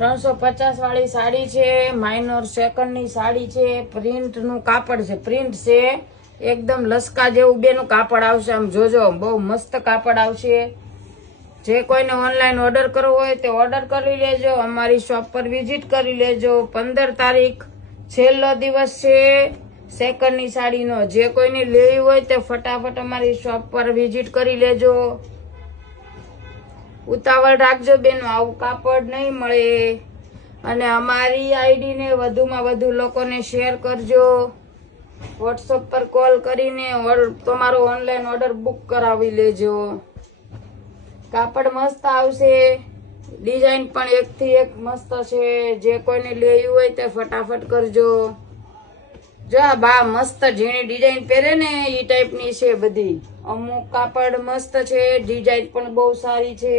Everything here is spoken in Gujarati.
350 વાળી સાડી છે, માઇનોર સેકન્ડ ની સાડી છે, પ્રિન્ટ નું કાપડ છે, પ્રિન્ટ છે એકદમ લસકા જેવું બેનું કાપડ આવશે. આમ જોજો બહુ મસ્ત કાપડ આવશે. જે કોઈને ઓનલાઈન ઓર્ડર કરવો હોય તે ઓર્ડર કરી લેજો, અમારી શોપ પર વિઝિટ કરી લેજો. 15 તારીખ છેલ્લો દિવસ છે સેકન્ડની સાડીનો. જે કોઈને લેવી હોય તે ફટાફટ અમારી શોપ પર વિઝિટ કરી લેજો. ઉતાવળ રાખજો બેનો, આવું કાપડ નહીં મળે. અને અમારી આઈડીને વધુમાં વધુ લોકોને શેર કરજો. વોટ્સઅપ પર કોલ કરીને તમારો ઓનલાઈન ઓર્ડર બુક કરાવી લેજો. કાપડ મસ્ત આવશે, ડિઝાઇન પણ એકથી એક મસ્ત છે. જે કોઈને લેવી હોય તે ફટાફટ કરજો. જો આ બા મસ્ત ઝીણી ડિઝાઇન પહેરે ને એ ટાઈપની છે બધી. અમુક કાપડ મસ્ત છે, ડિઝાઇન પણ બહુ સારી છે.